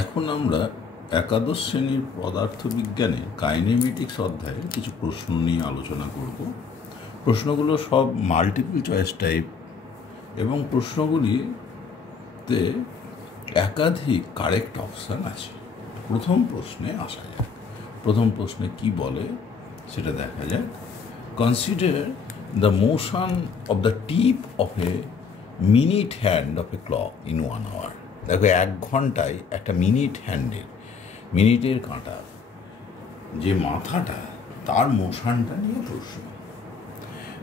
এখন আমরা একাদশ শ্রেণীর পদার্থবিজ্ঞানের কাইনেমেটিক্স অধ্যায়ের কিছু প্রশ্ন নিয়ে আলোচনা করব। প্রশ্নগুলো সব মাল্টিপল চয়েস টাইপ এবং প্রশ্নগুলিতে একাধিক কারেক্ট অপশান আছে। প্রথম প্রশ্নে আসা যাক। প্রথম প্রশ্নে কি বলে সেটা দেখা যাক। Consider the motion of the tip of a minute hand of A clock in 1 hour। দেখো 1 ঘন্টায় একটা মিনিট হ্যান্ডের, মিনিটের কাঁটা যে মাথাটা, তার মোশনটা নিয়ে প্রশ্ন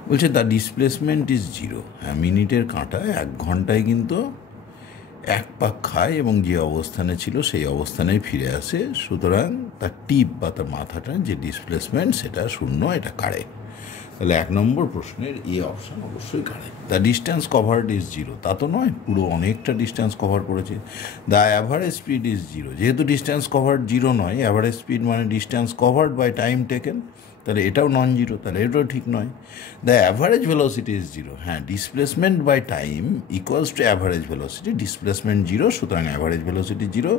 বলছে। The displacement is 0। হ্যাঁ, মিনিটের কাঁটা 1 ঘন্টায় কিন্তু এক পাক খায় এবং যে অবস্থানে ছিল সেই অবস্থানে ফিরে আসে। সুতরাং তার টিপ বা তার মাথাটার যে ডিসপ্লেসমেন্ট সেটা 0, এটা কারেক্ট। তাহলে 1 নম্বর প্রশ্নের এ অপশান অবশ্যই correct. The distance covered is 0, তা তো নয়, পুরো অনেকটা ডিস্টেন্স কভার করেছে। দ্য অ্যাভারেজ স্পিড ইজ 0, যেহেতু ডিস্টেন্স কভার্ড 0 নয়, অ্যাভারেজ স্পিড মানে distance covered by time taken, তাহলে এটাও নন 0, তাহলে এটাও ঠিক নয়। দ্য অ্যাভারেজ ভেলোসিটি ইজ 0, হ্যাঁ, displacement by time equals to average velocity, displacement 0, সুতরাং অ্যাভারেজ ভেলোসিটি 0,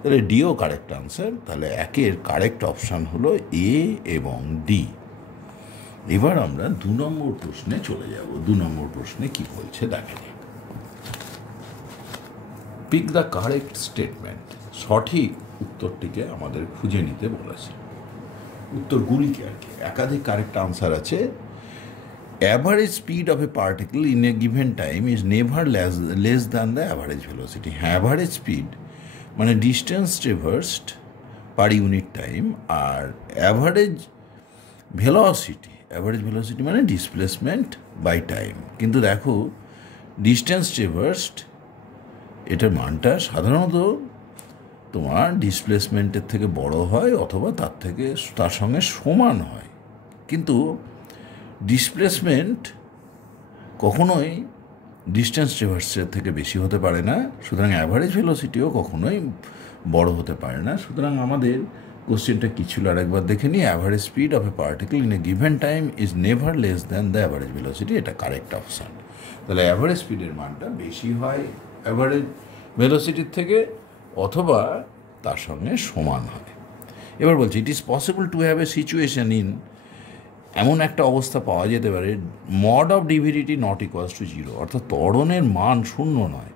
তাহলে ডিও কারেক্ট আনসার। তাহলে 1-এর কারেক্ট অপশান হলো এ এবং ডি। এবার আমরা 2 নম্বর প্রশ্নে চলে যাব। 2 নম্বর প্রশ্নে কি বলছে দেখা যাক। Pick the correct statement. সঠিক উত্তরটিকে আমাদের খুঁজে নিতে বলেছে। উত্তরগুলিকে আর কি, একাধিক কারেক্ট আনসার আছে। Average speed of a particle in a given time is never less than the average velocity. হ্যাঁ, অ্যাভারেজ স্পিড মানে ডিস্টেন্স ট্রেভার্সড পার ইউনিট টাইম, আর অ্যাভারেজ ভেলোসিটি মানে ডিসপ্লেসমেন্ট বাই টাইম। কিন্তু দেখো, ডিস্টেন্স ট্রেভার্সড এটার মানটা সাধারণত তোমার ডিসপ্লেসমেন্টের থেকে বড় হয় অথবা তার সঙ্গে সমান হয়, কিন্তু ডিসপ্লেসমেন্ট কখনোই ডিস্টেন্স ট্রেভার্সের থেকে বেশি হতে পারে না। সুতরাং অ্যাভারেজ ভেলোসিটিও কখনোই বড় হতে পারে না। সুতরাং আমাদের কোশ্চেনটা কী ছিল আরেকবার দেখে নিই। Average speed of a particle in a given time is never less than the average velocity, এটা কারেক্ট অপশান। তাহলে অ্যাভারেজ স্পিডের মানটা বেশি হয় অ্যাভারেজ ভেলোসিটির থেকে, অথবা তার সঙ্গে সমান হয়। এবার বলছি, it is possible to have a situation in, এমন একটা অবস্থা পাওয়া যেতে পারে, mod of d v d t not equals to 0, অর্থাৎ ত্বরণের মান 0 নয়,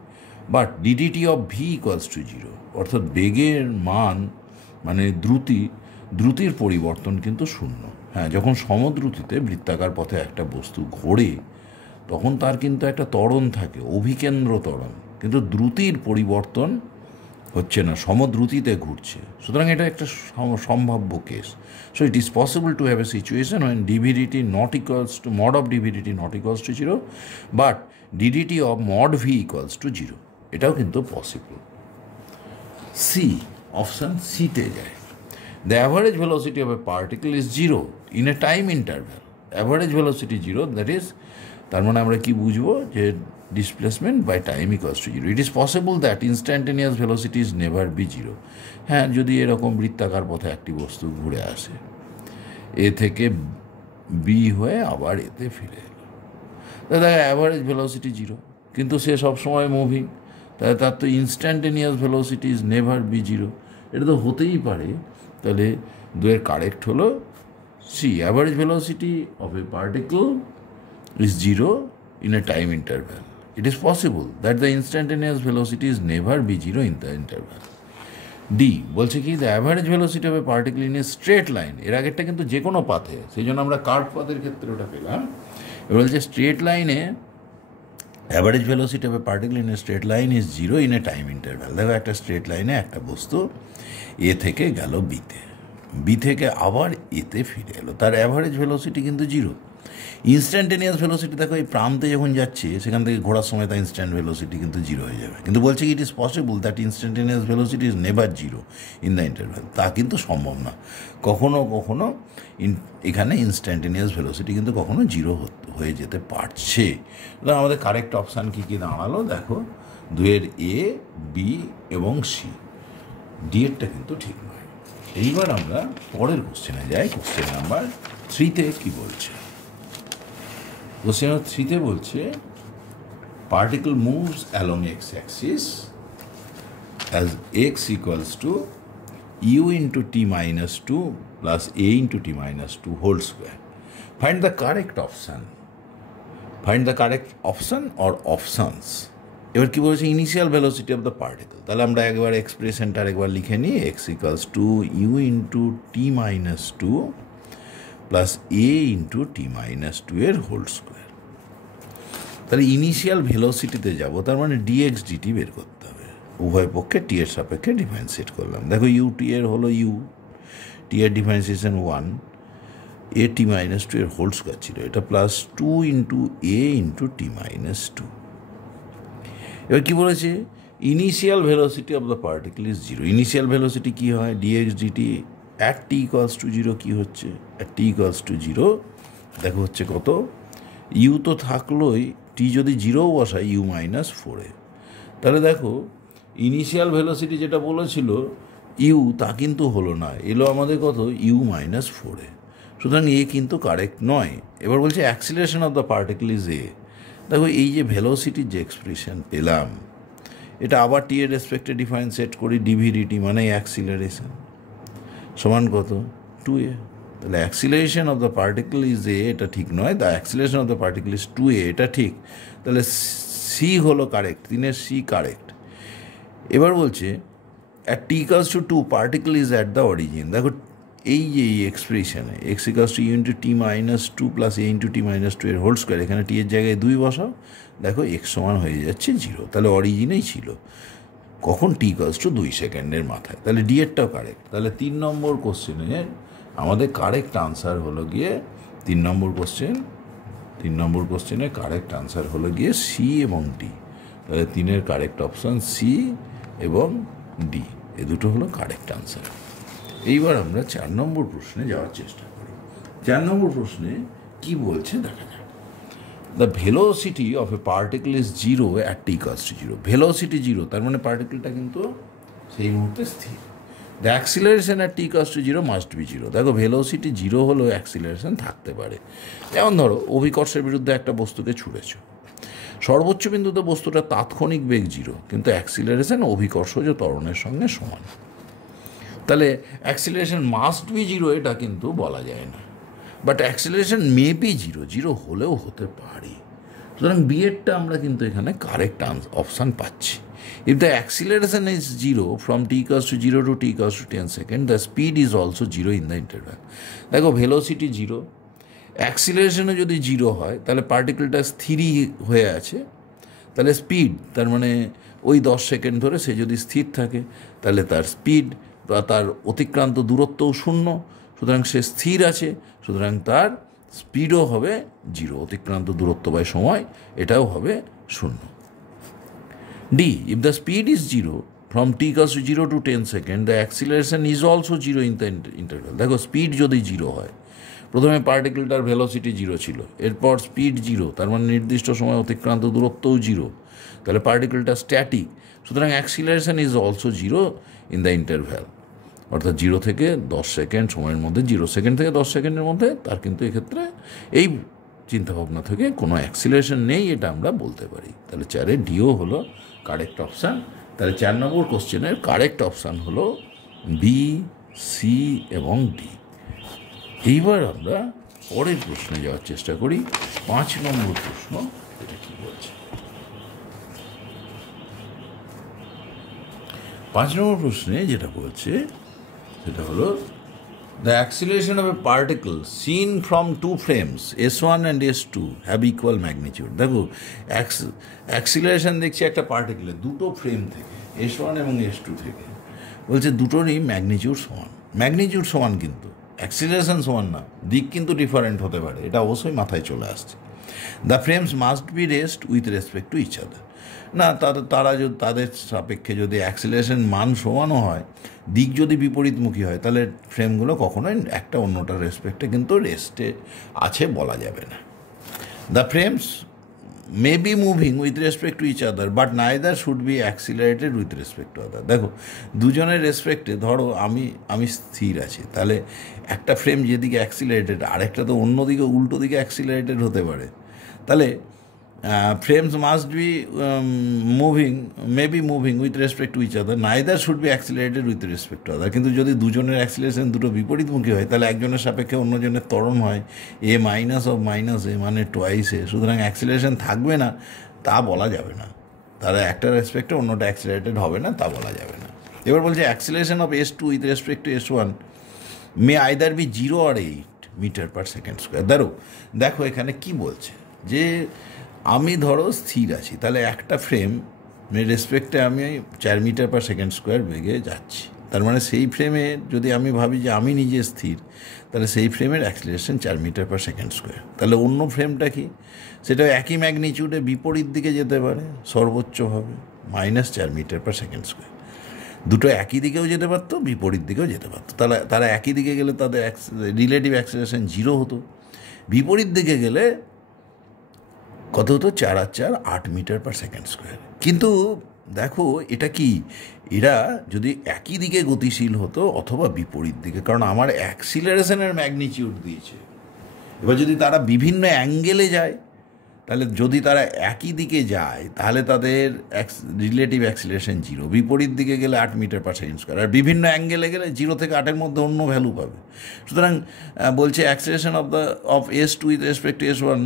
but d d t of v equals to 0, অর্থাৎ বেগের মান মানে দ্রুতির পরিবর্তন কিন্তু 0। হ্যাঁ, যখন সমদ্রুতিতে বৃত্তাকার পথে একটা বস্তু ঘোরে তখন তার কিন্তু একটা ত্বরণ থাকে, অভিকেন্দ্র ত্বরণ, কিন্তু দ্রুতির পরিবর্তন হচ্ছে না, সমদ্রুতিতে ঘুরছে। সুতরাং এটা একটা সম্ভাব্য case. So it is possible to have a situation when d v d t not equals to mod of d v d t not equals to 0, but d d t of mod v equals to 0, এটাও কিন্তু পসিবল। সি, অপশান সিতে যায়। The average velocity of a particle is 0 in a time interval. Average velocity 0, that is, তার মানে আমরা কি বুঝবো, যে displacement by time equals to 0। It is possible that instantaneous velocity is never be 0। হ্যাঁ, যদি এরকম বৃত্তাকার পথে একটি বস্তু ঘুরে আসে, এ থেকে বি হয়ে আবার এতে ফিরে এলো, তাহলে অ্যাভারেজ ভেলোসিটি 0, কিন্তু সে সবসময় মুভিং, তাহলে তার তো instantaneous velocity is never be 0, এটা তো হতেই পারে। তাহলে 2-এর কারেক্ট হলো C, average velocity of a particle is 0 in a time interval. It is possible that the instantaneous velocity is never be 0 in the interval. D বলছে কি, the average velocity of a particle in a straight line, এর আগেরটা কিন্তু যে কোনো পাথে, সেই জন্য আমরা কার্ভ পাথের ক্ষেত্রে ওটা পেলাম। এবার বলছে স্ট্রেট লাইনে average velocity of a particle in a straight line is 0 in a time interval. দেখো, একটা স্ট্রেট লাইনে একটা বস্তু এ থেকে গেল বিতে, বি থেকে আবার এতে ফিরে এলো, তার অ্যাভারেজ ভেলোসিটি কিন্তু 0। ইনস্ট্যান্টেনিয়াস ভেলোসিটি দেখো, এই প্রান্তে যখন যাচ্ছে সেখান থেকে ঘোরার সময় তার ইনস্ট্যান্ট ভেলোসিটি কিন্তু 0 হয়ে যাবে। কিন্তু বলছে ইট is possible that instantaneous velocity is never 0 in the interval, তা কিন্তু সম্ভব না। কখনো কখনো এখানে ইনস্ট্যান্টেনিয়াস ভেলোসিটি কিন্তু কখনো 0 হয়ে যেতে পারছে। আমাদের কারেক্ট অপশান কী কী দাঁড়ালো দেখো, 2-এর এ, বি এবং সি। ডি এরটা কিন্তু ঠিক নয়। এইবার আমরা পরের কোশ্চেনে যাই। কোশ্চেন নাম্বার 3-তে কী বলছে? কোশ্চেন নাম্বার 3-তে বলছে, particle moves along x-axis as x equals to u into t minus 2 plus a into t minus 2 whole square. Find the correct option. Find the correct option or options. এবার কি বলেছে, initial velocity of the particle. তাহলে আমরা একবার এক্সপ্রেশনটা আরেকবার লিখে নিই, x equals to u into t minus 2 plus a into t minus 2 এর হোল স্কোয়ার। তাহলে ইনিশিয়াল ভেলোসিটিতে যাব, তার মানে ডিএক্স ডিটি বের করতে হবে। উভয় পক্ষে টি এর সাপেক্ষে ডিফারেন্সিয়েট করলাম। দেখো ইউ টি এর হলো ইউ, টি এর ডিফারেন্সিয়েশন 1, এ টি মাইনাস 2 এর হোল স্কোয়ার ছিল, এটা plus 2 into a into t minus 2। এবার কী বলেছে, initial velocity of the particle is zero. Initial velocity কী হয়, d x d t at t equals to zero. কী হচ্ছে, at t equals to zero দেখো হচ্ছে কত, ইউ তো থাকলোই, টি যদি জিরোও বসায় ইউ মাইনাস 4 তাহলে দেখো ইনিশিয়াল ভেলোসিটি যেটা বলেছিল ইউ, তা কিন্তু হলো না, এলো আমাদের কত, ইউ মাইনাস 4। সুতরাং এ কিন্তু কারেক্ট নয়। এবার বলছে acceleration of the particle is a. দেখো এই যে ভেলোসিটির যে এক্সপ্রেশন পেলাম, এটা আবার টি এর রেসপেক্টে ডিফারেন্সিয়েট করি, ডিভিডিটি মানে অ্যাক্সিলারেশন সমান কত, 2a। তাহলে acceleration of the particle is a, এটা ঠিক নয়, the acceleration of the particle is 2a, এটা ঠিক। তাহলে সি হলো কারেক্ট, 3-এর সি কারেক্ট। এবার বলছে at t equals to 2 particle is at the origin. দেখো এই যে এই এক্সপ্রেশনে x equals to u into t minus 2 plus a into t minus 2 এর হোল স্কোয়ার, এখানে টি এর জায়গায় 2 বসাও, দেখো এক্স সমান হয়ে যাচ্ছে 0। তাহলে অরিজিনেই ছিল কখন, টি ইকুয়ালস টু 2 সেকেন্ডের মাথায়। তাহলে ডি এরটাও কারেক্ট। তাহলে 3 নম্বর কোশ্চেনে আমাদের কারেক্ট আনসার হলো গিয়ে 3 নম্বর কোশ্চেনে কারেক্ট আনসার হলো গিয়ে সি এবং ডি। তাহলে 3-এর কারেক্ট অপশান সি এবং ডি, এ দুটো হলো কারেক্ট আনসার। এইবার আমরা 4 নম্বর প্রশ্নে যাওয়ার চেষ্টা করি। 4 নম্বর প্রশ্নে কি বলছে দেখা যাক। The velocity of a particle is zero at t equals to zero. Velocity zero, তার মানে পার্টিকেলটা কিন্তু সেই মুহূর্তে স্থির। The acceleration at t equals to zero must be zero. দেখো ভেলোসিটি জিরো হলেও অ্যাক্সিলারেশন থাকতে পারে। যেমন ধরো অভিকর্ষের বিরুদ্ধে একটা বস্তুকে ছুঁড়েছ, সর্বোচ্চ বিন্দুতে বস্তুটা তাৎক্ষণিক বেগ জিরো, কিন্তু অ্যাক্সিলারেশন অভিকর্ষজ ত্বরণের সঙ্গে সমান। তাহলে অ্যাক্সিলারেশন মাস্ট বি জিরো এটা কিন্তু বলা যায় না, but acceleration may be zero, zero হলেও হতে পারে। সুতরাং বি এরটা আমরা কিন্তু এখানে কারেক্ট অপশান পাচ্ছি। If the acceleration is zero from t equals to 0 to t equals to 10 second, the speed is also zero in the interval. দেখো ভেলোসিটি জিরো, অ্যাক্সিলারেশনও যদি জিরো হয় তাহলে পার্টিকেলটা স্থিরই হয়ে আছে, তাহলে স্পিড, তার মানে ওই 10 সেকেন্ড ধরে সে যদি স্থির থাকে তাহলে তার স্পিড বা তার অতিক্রান্ত দূরত্বও শূন্য, সুতরাং সে স্থির আছে, সুতরাং তার স্পিডও হবে জিরো, অতিক্রান্ত দূরত্ব বাই সময় এটাও হবে শূন্য। D, if the speed is zero from t equals to 0 to 10 second, the acceleration is also zero in the interval. দেখো স্পিড যদি জিরো হয়, প্রথমে পার্টিকেলটার ভেলোসিটি জিরো ছিল, এরপর স্পিড জিরো, তার মানে নির্দিষ্ট সময় অতিক্রান্ত দূরত্বও জিরো, তাহলে পার্টিকেলটা স্ট্যাটিক, সুতরাং acceleration is also zero in the interval. অর্থাৎ 0 থেকে 10 সেকেন্ড সময়ের মধ্যে, 0 সেকেন্ড থেকে 10 সেকেন্ডের মধ্যে তার কিন্তু এক্ষেত্রে এই চিন্তাভাবনা থেকে কোনো অ্যাক্সিলারেশন নেই, এটা আমরা বলতে পারি। তাহলে 4-এ ডিও হলো কারেক্ট অপশান। তাহলে 4 নম্বর কোশ্চেনের কারেক্ট অপশান হলো বি, সি এবং ডি। এইবার আমরা পরের প্রশ্নে যাওয়ার চেষ্টা করি। 5 নম্বর প্রশ্ন, এটা কি বলছে। 5 নম্বর প্রশ্নে যেটা বলছে সেটা হলো the acceleration of a particle seen from 2 frames S1 and S2 have equal magnitude. দেখো অ্যাক্সিলারেশন দেখছি একটা পার্টিকেলের দুটো ফ্রেম থেকে, S1 এবং S2 থেকে, বলছে দুটোরই ম্যাগনিটিউড সমান। ম্যাগনিটিউড সমান কিন্তু অ্যাক্সিলারেশন সমান না, দিক কিন্তু ডিফারেন্ট হতে পারে, এটা অবশ্যই মাথায় চলে আসছে। The frames must be rest with respect to each other. না, তারা যদি তাদের সাপেক্ষে যদি অ্যাক্সিলারেশন মান সমানও হয়, দিক যদি বিপরীতমুখী হয়, তাহলে ফ্রেমগুলো কখনোই একটা অন্যটার রেসপেক্টে কিন্তু রেস্টে আছে বলা যাবে না। The frames may be moving with respect to each other but neither should be accelerated with respect to other. দেখো দুজনের রেসপেক্টে, ধরো আমি স্থির আছি, তাহলে একটা ফ্রেম যেদিকে অ্যাক্সিলারেটেড, আরেকটা তো অন্যদিকে উল্টো দিকে অ্যাক্সিলারেটেড হতে পারে। তাহলে frames must be may be moving with respect to each other, neither should be accelerated with respect to other. কিন্তু যদি দুজনের অ্যাক্সিলারেশন দুটো বিপরীতমুখী হয় তাহলে একজনের সাপেক্ষে অন্যজনের ত্বরণ হয় a minus of minus a মানে টোয়াইস a, সুতরাং অ্যাক্সিলারেশন থাকবে না তা বলা যাবে না, তারা একটা রেসপেক্টে অন্যটা অ্যাক্সিলারেটেড হবে না তা বলা যাবে না। এবার বলছে acceleration of s2 with respect to s1 may either be 0 or 8 metre per second square. দেখো এখানে কি বলছে যে আমি ধরো স্থির আছি, তাহলে একটা ফ্রেম রেসপেক্টে আমি 4 মিটার পার সেকেন্ড স্কোয়ার বেগে যাচ্ছি, তার মানে সেই ফ্রেমে যদি আমি ভাবি যে আমি নিজে স্থির, তাহলে সেই ফ্রেমের acceleration 4 metre per second square. তাহলে অন্য ফ্রেমটা কি, সেটা একই ম্যাগনিচিউডে বিপরীত দিকে যেতে পারে, সর্বোচ্চ হবে -4 মিটার পার সেকেন্ড স্কোয়ার। দুটো একই দিকেও যেতে পারতো, বিপরীত দিকেও যেতে পারতো, তাহলে তারা একই দিকে গেলে তাদের রিলেটিভ অ্যাক্সিলারেশন 0 হতো, বিপরীত দিকে গেলে কত হতো, 4 আর 4 8 মিটার পার সেকেন্ড স্কোয়ার। কিন্তু দেখো এটা কি, এরা যদি একই দিকে গতিশীল হতো অথবা বিপরীত দিকে, কারণ আমার অ্যাক্সিলারেশনের ম্যাগনিচিউড দিয়েছে। এবার যদি তারা বিভিন্ন অ্যাঙ্গেলে যায়, তাহলে যদি তারা একই দিকে যায় তাহলে তাদের রিলেটিভ অ্যাক্সিলারেশন 0, বিপরীত দিকে গেলে 8 মিটার পার সেকেন্ড স্কোয়ার, আর বিভিন্ন অ্যাঙ্গেলে গেলে 0 থেকে 8-এর মধ্যে অন্য ভ্যালু পাবে। সুতরাং বলছে acceleration of s2 with respect to s1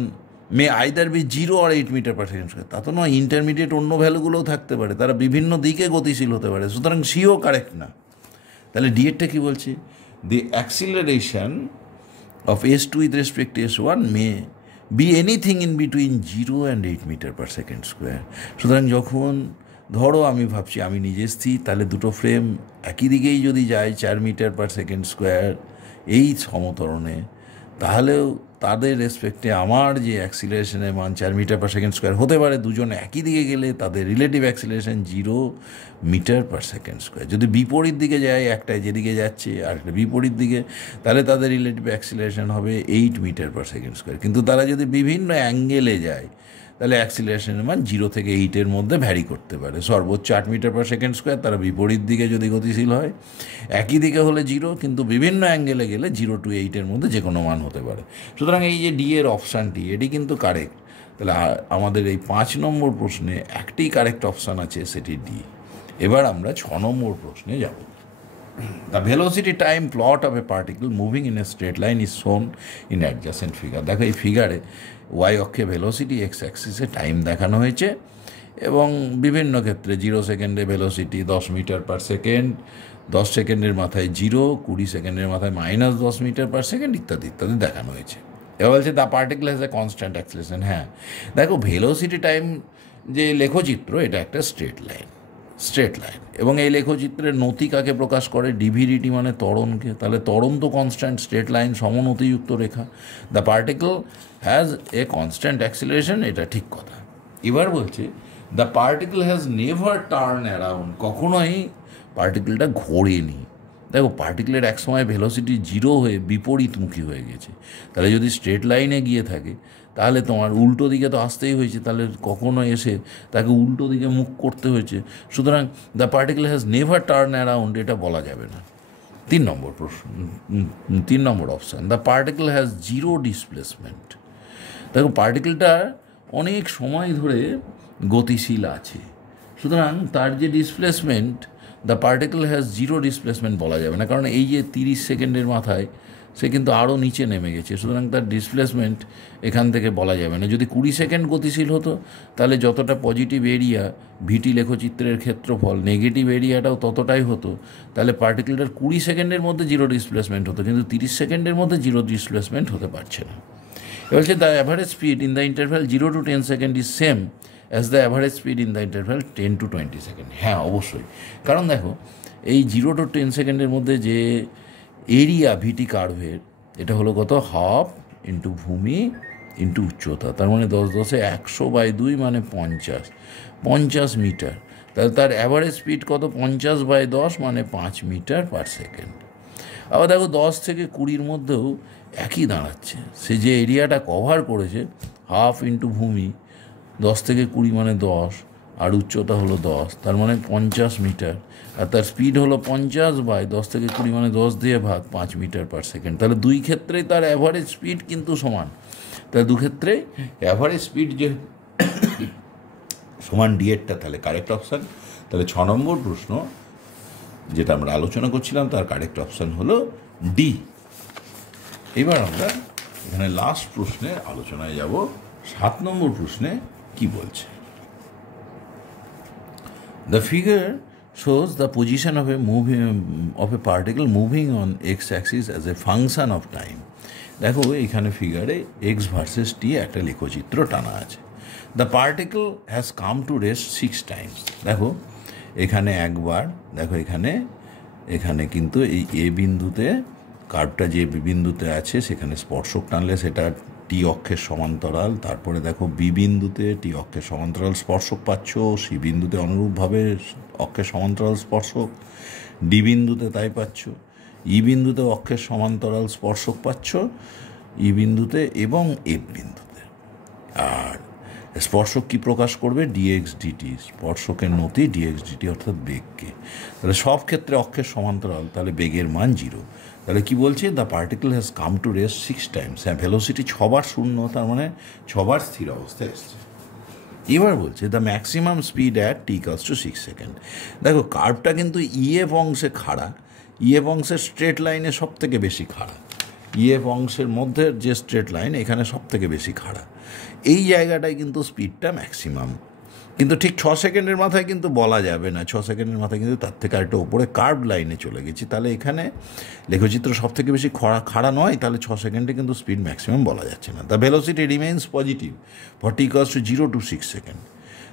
may either be 0 or 8 metre per second square. তা তো নয়, ইন্টারমিডিয়েট অন্য ভ্যালুগুলোও থাকতে পারে, তারা বিভিন্ন দিকে গতিশীল হতে পারে, সুতরাং সিও কারেক্ট না। তাহলে ডিএরটা কি বলছে, the acceleration of s2 with respect to s1 may be anything in between 0 and 8 metre per second square. সুতরাং যখন ধরো আমি ভাবছি আমি নিজে স্থির, তাহলে দুটো ফ্রেম একই দিকেই যদি যায় 4 মিটার পার সেকেন্ড স্কোয়ার এই সমতরণে, তাহলেও তাদের রেসপেক্টে আমার যে অ্যাক্সিলারেশনের মান 4 মিটার পার সেকেন্ড স্কোয়ার হতে পারে। দুজন একই দিকে গেলে তাদের relative acceleration 0 metre per second square. যদি বিপরীত দিকে যায়, একটাই যেদিকে যাচ্ছে আর একটা বিপরীত দিকে, তাহলে তাদের রিলেটিভ অ্যাক্সিলারেশন হবে 8 মিটার পার সেকেন্ড স্কোয়ার। কিন্তু তারা যদি বিভিন্ন অ্যাঙ্গেলে যায় তাহলে অ্যাক্সিলারেশনের মান 0 থেকে 8-এর মধ্যে ভ্যারি করতে পারে, সর্বোচ্চ 8 মিটার পার সেকেন্ড স্কোয়ার। তারা বিপরীত দিকে যদি গতিশীল হয়, একই দিকে হলে 0, কিন্তু বিভিন্ন অ্যাঙ্গেলে গেলে 0 to 8-এর মধ্যে যে কোনো মান হতে পারে। সুতরাং এই যে ডি এর অপশানটি, এটি কিন্তু কারেক্ট। তাহলে আমাদের এই 5 নম্বর প্রশ্নে একটি কারেক্ট অপশান আছে, সেটি ডি। এবার আমরা 6 নম্বর প্রশ্নে যাব। The velocity time plot of a particle moving in a straight line is shown in adjacent figure. দেখো এই ফিগারে ওয়াই অক্ষে ভেলোসিটি, এক্স অ্যাক্সিসে টাইম দেখানো হয়েছে, এবং বিভিন্ন ক্ষেত্রে 0 সেকেন্ডে ভেলোসিটি 10 মিটার পার সেকেন্ড, 10 সেকেন্ডের মাথায় 0, 20 সেকেন্ডের মাথায় -10 মিটার পার সেকেন্ড ইত্যাদি ইত্যাদি দেখানো হয়েছে। এবার বলছে the particle has a constant acceleration. হ্যাঁ, দেখো ভেলোসিটি টাইম যে লেখচিত্র, এটা একটা স্ট্রেট লাইন, এবং এই লেখচিত্রের নতি কাকে প্রকাশ করে, ডিভিডিটি মানে ত্বরণকে। তাহলে ত্বরণ তো কনস্ট্যান্ট, স্ট্রেট লাইন সমনতিযুক্ত রেখা। The particle has a constant acceleration, এটা ঠিক কথা। এবার বলছে the particle has never turn around, কখনোই পার্টিকেলটা ঘোরেনি। দেখো পার্টিকেলের এক সময় ভেলোসিটি 0 হয়ে বিপরীতমুখী হয়ে গেছে, তাহলে যদি স্ট্রেট লাইনে গিয়ে থাকে তাহলে তোমার উল্টো দিকে তো আসতেই হয়েছে, তাহলে কখনো এসে তাকে উল্টো দিকে মুখ করতে হয়েছে। সুতরাং the particle has never turn around, এটা বলা যাবে না। 3 নম্বর প্রশ্ন, 3 number option, the particle has 0 displacement. দেখো পার্টিকেলটা অনেক সময় ধরে গতিশীল আছে, সুতরাং তার যে displacement, the particle has 0 displacement বলা যাবে না, কারণ এই যে 30 সেকেন্ডের মাথায় সে কিন্তু আরও নিচে নেমে গেছে, সুতরাং তার ডিসপ্লেসমেন্ট এখান থেকে বলা যাবে না। যদি 20 সেকেন্ড গতিশীল হতো তাহলে যতটা পজিটিভ এরিয়া ভিটি লেখচিত্রের ক্ষেত্রফল, নেগেটিভ এরিয়াটাও ততটাই হতো, তাহলে পার্টিকেলটার 20 সেকেন্ডের মধ্যে 0 ডিসপ্লেসমেন্ট হতো, কিন্তু 30 সেকেন্ডের মধ্যে 0 ডিসপ্লেসমেন্ট হতে পারছে না। এবার হচ্ছে the average speed in the interval 0 to 10 second is same as the average speed in the interval 10 to 20 second. হ্যাঁ অবশ্যই, কারণ দেখো এই 0 to 10 সেকেন্ডের মধ্যে যে এরিয়া ভিটি কার্ভের, এটা হলো কত, হাফ ইন্টু ভূমি ইন্টু উচ্চতা, তার মানে 10 10 100/2 মানে 50 মিটার। তাহলে তার অ্যাভারেজ স্পিড কত, 50/10 মানে 5 মিটার পার সেকেন্ড। আবার দেখো 10 থেকে 20-র মধ্যেও একই দাঁড়াচ্ছে, সে যে এরিয়াটা কভার করেছে, হাফ ইন্টু ভূমি, 10 থেকে 20 মানে 10, আর উচ্চতা হলো 10, তার মানে 50 মিটার, আর তার স্পিড হলো 50/10 থেকে 20 মানে 10 দিয়ে ভাগ 5 মিটার পার সেকেন্ড। তাহলে দুই ক্ষেত্রেই তার অ্যাভারেজ স্পিড কিন্তু সমান, তাহলে দু ক্ষেত্রেই অ্যাভারেজ স্পিড সমান ডিএরটা তাহলে কারেক্ট অপশান। তাহলে 6 নম্বর প্রশ্ন যেটা আমরা আলোচনা করছিলাম তার কারেক্ট অপশান হলো ডি। এবার আমরা এখানে লাস্ট প্রশ্নে আলোচনায় যাব। 7 নম্বর প্রশ্নে কি বলছে? The figure shows the position of a particle moving on x-axis as a function of time. দেখো এখানে ফিগারে এক্স ভার্সেস টি একটা লেখচিত্র টানা আছে। The particle has come to rest 6 times। দেখো এখানে একবার, দেখো এখানে কিন্তু এই এ বিন্দুতে কার্ভটা যে বিন্দুতে আছে সেখানে স্পর্শক টানলে সেটা টি অক্ষের সমান্তরাল। তারপরে দেখো বি বিন্দুতে টি অক্ষের সমান্তরাল স্পর্শক পাচ্ছ, সি বিন্দুতে অনুরূপভাবে অক্ষের সমান্তরাল স্পর্শক, ডি বিন্দুতে তাই পাচ্ছ, ই বিন্দুতে অক্ষের সমান্তরাল স্পর্শক পাচ্ছ, ই বিন্দুতে এবং এফ বিন্দুতে। আর স্পর্শক কি প্রকাশ করবে? ডিএক্স ডিটি, স্পর্শকের নতি ডিএক্স ডিটি অর্থাৎ বেগকে। তাহলে সব ক্ষেত্রে অক্ষের সমান্তরাল, তাহলে বেগের মান 0। তাহলে কি বলছে? The particle has come to rest 6 times। হ্যাঁ, ভেলোসিটি 6 বার শূন্য, তার মানে 6 বার স্থির অবস্থায় এসছে। এবার বলছে the maximum speed at t equals two 6 second. দেখো কার্ভটা কিন্তু ইএফ অংশে খাড়া, ইএফ অংশের স্ট্রেট লাইনে সব থেকে বেশি খাড়া, ইএফ অংশের মধ্যে যে স্ট্রেট লাইন এখানে সব থেকে বেশি খাড়া। এই জায়গাটায় কিন্তু স্পিডটা ম্যাক্সিমাম, কিন্তু ঠিক 6 সেকেন্ডের মাথায় কিন্তু বলা যাবে না। 6 সেকেন্ডের মাথায় কিন্তু তার থেকে আরেকটু ওপরে কার্ভ লাইনে চলে গেছি। তাহলে এখানে লেখচিত্র সব থেকে বেশি খাড়া নয়, তাহলে 6 সেকেন্ডে কিন্তু স্পিড ম্যাক্সিমাম বলা যাচ্ছে না। The velocity remains positive for T equals to 0 to 6 second.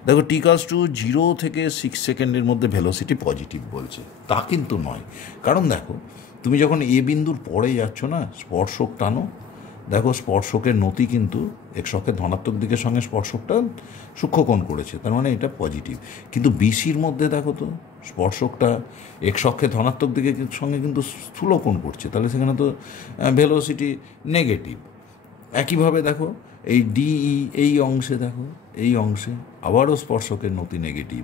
দেখো টি ইকুয়ালস টু 0 থেকে 6 সেকেন্ডের মধ্যে ভেলোসিটি পজিটিভ বলছে, তা কিন্তু নয়। কারণ দেখো তুমি যখন এ বিন্দুর পরে যাচ্ছ না, স্পর্শক টানো, দেখো স্পর্শকের নতি কিন্তু এক্স অক্ষের ধনাত্মক দিকের সঙ্গে স্পর্শকটা সূক্ষ্মকোণ করেছে, তার মানে এটা পজিটিভ। কিন্তু বিসির মধ্যে দেখো তো স্পর্শকটা এক্স অক্ষের ধনাত্মক দিকের সঙ্গে কিন্তু স্থূলকোণ করছে, তাহলে সেখানে তো ভেলোসিটি নেগেটিভ। একইভাবে দেখো এই ডিই এই অংশে, দেখো এই অংশে আবারও স্পর্শকের নতি নেগেটিভ,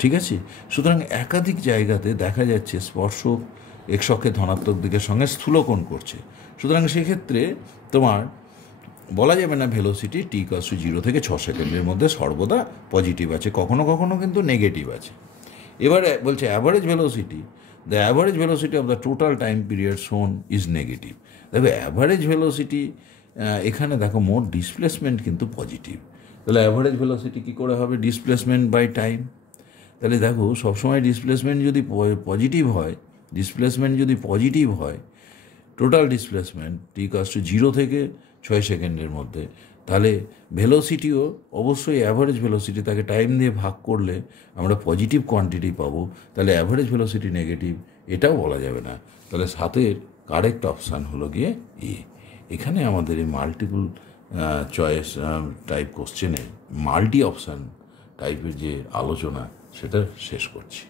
ঠিক আছে। সুতরাং একাধিক জায়গাতে দেখা যাচ্ছে স্পর্শক এক্স অক্ষের ধনাত্মক দিকের সঙ্গে স্থূলকোণ করছে। সুতরাং সেক্ষেত্রে তোমার বলা যাবে না ভেলোসিটি টি ইকুয়ালস টু 0 থেকে 6 সেকেন্ডের মধ্যে সর্বদা পজিটিভ আছে, কখনো কখনো কিন্তু নেগেটিভ আছে। এবারে বলছে average velocity, the average velocity of the total time period শোন ইজ নেগেটিভ। দেখো অ্যাভারেজ ভেলোসিটি এখানে দেখো মোট ডিসপ্লেসমেন্ট কিন্তু পজিটিভ, তাহলে অ্যাভারেজ ভেলোসিটি কী করে হবে? Displacement by time. তাহলে দেখো সবসময় ডিসপ্লেসমেন্ট যদি পজিটিভ হয়, total displacement t equals to 0 থেকে 6 সেকেন্ডের মধ্যে, তাহলে ভেলোসিটিও অবশ্যই অ্যাভারেজ ভেলোসিটি তাকে টাইম দিয়ে ভাগ করলে আমরা পজিটিভ কোয়ান্টিটি পাবো। তাহলে অ্যাভারেজ ভেলোসিটি নেগেটিভ এটাও বলা যাবে না। তাহলে 7-এর কারেক্ট অপশান হলো গিয়ে এ। এখানে আমাদের এই মাল্টিপল চয়েস টাইপ কোশ্চেনে মাল্টি অপশান টাইপের যে আলোচনা সেটা শেষ করছি।